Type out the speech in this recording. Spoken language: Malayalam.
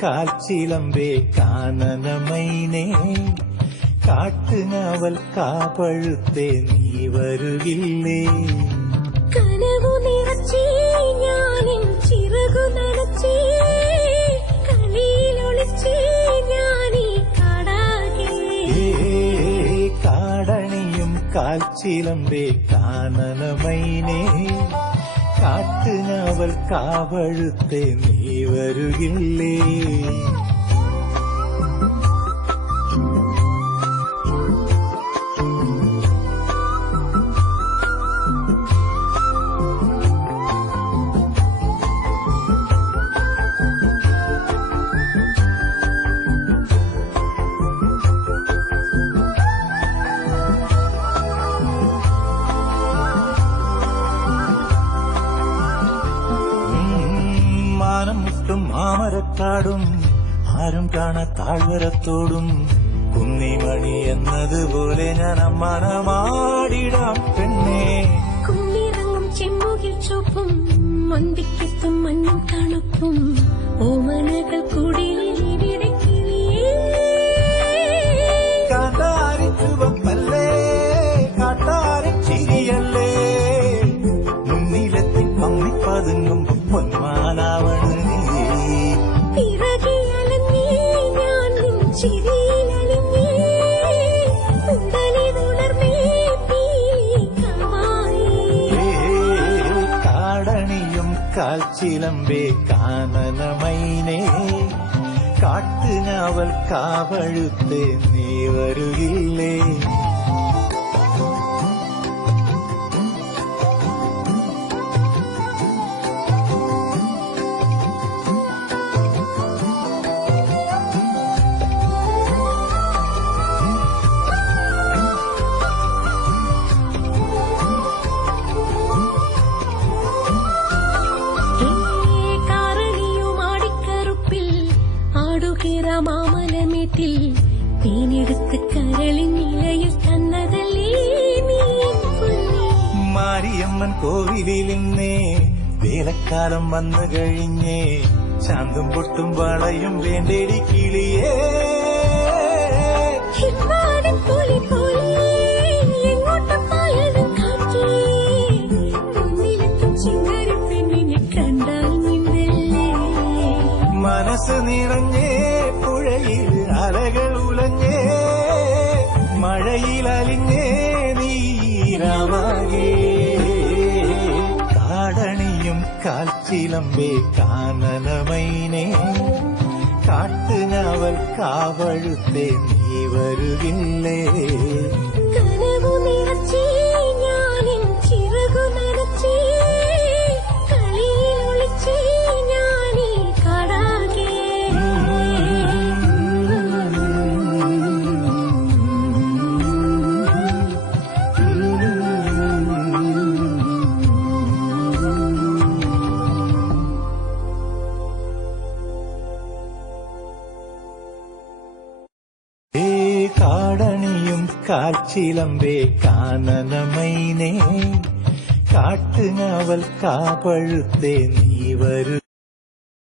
കാൽച്ചിലമ്പേ കാനനമൈനേ കാട്ടുനാവൽ കാപഴുത്തേ നീ വരുകില്ലേ കനവു നിറച്ചേ ഞാനിൻ ചിറകു നനച്ചേ കളിയിലൊളിച്ചേ ഞാനീ കാടാകെ കാടണിയും കാൽച്ചിലമ്പേ കാനനമൈനേ കാട്ടുനാവൽ കാവഴുത്തേ നീ വരുകില്ലേ മാനമുട്ടും മാമരക്കാടും ആരും കാണാ താഴ്വരത്തോടും കുന്നിമണി എന്നതുപോലെ ഞാൻ അമ്മാനമാടിടാം പെണ്ണേ കുന്നിറങ്ങും ചെമ്മുകിൽ ചുവപ്പും മന്ദിക്കെത്തും മഞ്ഞും തണുപ്പും ഓമനകൾ കുടിലിവിടെ കാട്ടാരി ചുവപ്പല്ലേ കാട്ടാരി ചിരിയല്ലേ മുന്നിലെത്തി പമ്മിപ്പതുങ്ങും പൊന്മാനാവണ് പിറകിലഞ്ഞേ ഞാൻ നിൻ ചിരിയിലലിഞ്ഞേ ഉടലിതുണർന്നേ കാടണിയും കാൽച്ചിലമ്പേ കാനനമൈനേ കാട്ടുനാവൽ കാവഴുത്തേ നീ വരുകില്ലേ മാമലമേട്ടിൽ തേനെടുത്ത് കരളിൻ നിലയിൽ തന്നതല്ലേ മാരിയമ്മൻ കോവിലിൽ നിന്നേ വേലക്കാലം വന്നു കഴിഞ്ഞേ ശാന്തും പൊട്ടും വളയും വേണ്ടേടി കിളിയേ മനസ്സ് നിറഞ്ഞേ പുഴയിൽ അലകൾ ഉലഞ്ഞേ മഴയിൽ അലിഞ്ഞേ നീരാവാകേ കാടണിയും കാൽച്ചിലമ്പേ കാനനമൈനേ കാട്ടുനാവൽ കാവഴുത്തേ നീ വരുകില്ലേ കനവു നിറച്ചേ ഞാനിൻ ചിറകു നനച്ചേ കളിയിലൊളിച്ചേ ഞാനീ കാടാകെ കാടണിയും കാൽച്ചിലമ്പേ കാനനമൈനേ കാട്ടുനാവൽ കാപഴുത്തേ നീ വരു